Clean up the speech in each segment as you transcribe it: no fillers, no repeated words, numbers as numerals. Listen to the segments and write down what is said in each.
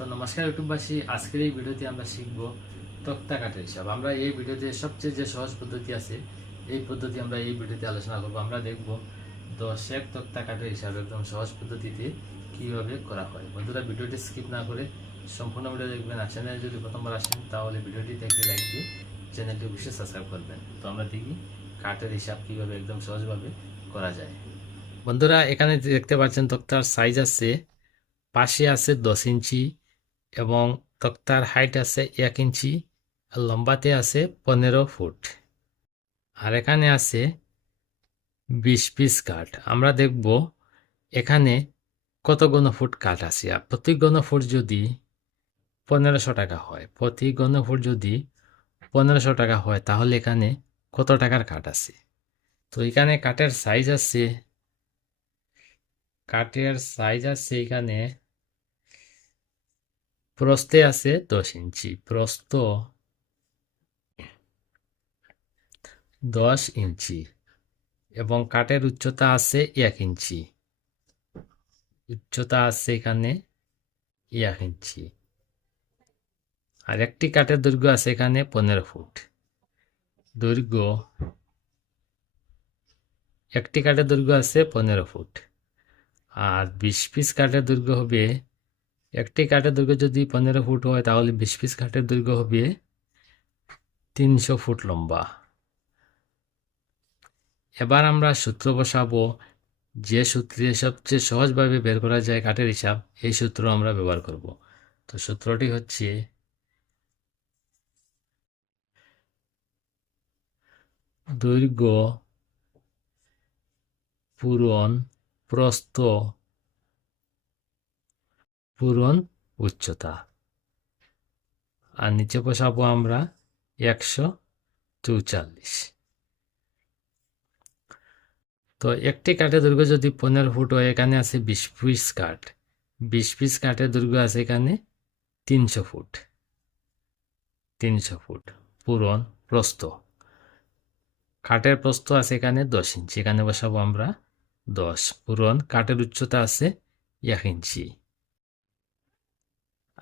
তো নমস্কার ইউটিউববাসী, আজকের এই ভিডিওতে আমরা শিখব তক্তা কাঠের হিসাব। আমরা এই ভিডিওতে সবচেয়ে যে সহজ পদ্ধতি আছে এই পদ্ধতি আমরা এই ভিডিওতে আলোচনা করব। আমরা দেখব 10 তক্তা কাঠের হিসাব একদম সহজ পদ্ধতিতে কিভাবে করা হয়। বন্ধুরা, ভিডিওটি স্কিপ না করে সম্পূর্ণ ভিডিও দেখবেন। আর চ্যানেলে যদি প্রথমবার আসেন তাহলে ভিডিওটিতে একটি লাইক দিয়ে চ্যানেলটি অবশ্যই সাবস্ক্রাইব করবেন। তো আমরা দেখি কাঠের হিসাব কিভাবে একদম সহজভাবে করা যায়। বন্ধুরা, এখানে দেখতে পাচ্ছেন তক্তার সাইজ আছে, পাশে আছে 10 ইঞ্চি এবং তক্তার হাইট আছে 1 ইঞ্চি আর লম্বাতে আছে 15 ফুট। আর এখানে আছে 20 পিস কাঠ। আমরা দেখব এখানে কত ঘনফুট কাঠ আছে। আর প্রতি ঘনফুট যদি 1500 টাকা হয়, প্রতি ঘনফুট যদি 1500 টাকা হয় তাহলে এখানে কত টাকার কাঠ আছে। তো এখানে কাঠের সাইজ আছে, এখানে প্রস্থে আছে 10 ইঞ্চি, প্রস্থ 10 ইঞ্চি এবং কাঠের উচ্চতা আছে 1 ইঞ্চি, উচ্চতা আছে এখানে 1 ইঞ্চি। আর একটি কাঠের দৈর্ঘ্য আছে এখানে 15 ফুট। দৈর্ঘ্য একটি কাঠের দৈর্ঘ্য আছে 15 ফুট। আর 20 পিস কাঠের দৈর্ঘ্য হবে, একটি কাঠের দৈর্ঘ্য যদি 15 ফুট হয় তাহলে 20 পিস কাঠের দৈর্ঘ্য হবে 300 ফুট লম্বা। এবার আমরা সূত্র বসাবো। যে সূত্রে সবচেয়ে সহজভাবে বের করা যায় কাঠের হিসাব, এই সূত্র আমরা ব্যবহার করব। তো সূত্রটি হচ্ছে দৈর্ঘ্য পূরণ প্রস্থ পূরণ উচ্চতা। আর নিচে বসাবো আমরা 144। তো একটি কাঠের দৈর্ঘ্য যদি 15 ফুট হয়, এখানে আছে 20 পিস কাঠ। 20 পিস কাঠের দৈর্ঘ্য আছে এখানে 300 ফুট। 300 ফুট পূরণ প্রস্থ, কাঠের প্রস্থ আছে এখানে 10 ইঞ্চি, এখানে বসাবো আমরা 10 পূরণ কাঠের উচ্চতা আছে 1 ইঞ্চি।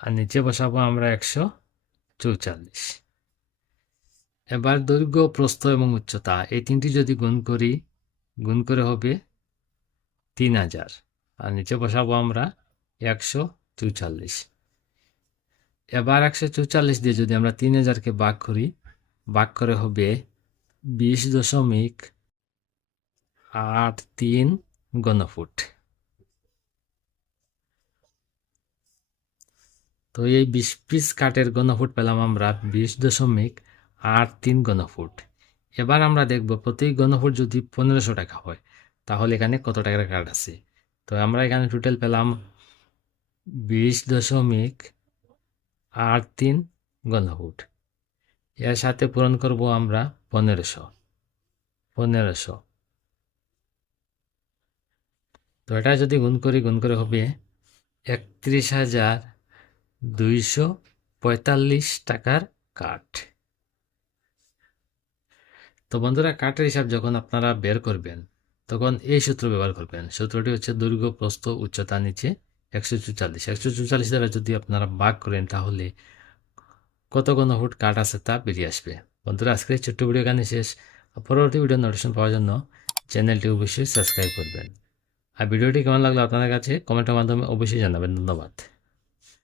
আর নিচে বসাবো আমরা 144। এবার দৈর্ঘ্য প্রস্থ এবং উচ্চতা এই তিনটি যদি গুণ করি, গুণ করে হবে 3000। আর নিচে বসাবো আমরা 144। এবার 144 দিয়ে যদি আমরা 3000কে ভাগ করি, ভাগ করে হবে 20.83 ঘনফুট। তো এই 20 পিস কাঠের ঘনফুট পেলাম আমরা 20.83 ঘনফুট। এবার আমরা দেখব প্রতি ঘনফুট যদি 1500 টাকা হয় তাহলে এখানে কত টাকার কাঠ আছে। তো আমরা এখানে টোটাল পেলাম 20.83 ঘনফুট। এর সাথে পূরণ করব আমরা 1500। তো এটা যদি গুণ করি, গুণ করে হবে 31,245 টাকার কাঠ। তো বন্ধুরা, কাঠের হিসাব যখন আপনারা বের করবেন তখন এই সূত্র ব্যবহার করবেন। সূত্রটি হচ্ছে দৈর্ঘ্য প্রস্থ উচ্চতা নিচে 144। 144 দ্বারা যদি আপনারা ভাগ করেন তাহলে কত ঘনফুট কাঠ আছে তা বেরিয়ে আসবে। বন্ধুরা, আজকের ছোট্ট ভিডিও এখানে শেষ। পরবর্তী ভিডিও নোটিফিকেশন পাওয়ার জন্য চ্যানেলটি অবশ্যই সাবস্ক্রাইব করবেন। আর ভিডিওটি কেমন লাগলো আপনাদের কাছে কমেন্টের মাধ্যমে অবশ্যই জানাবেন। ধন্যবাদ।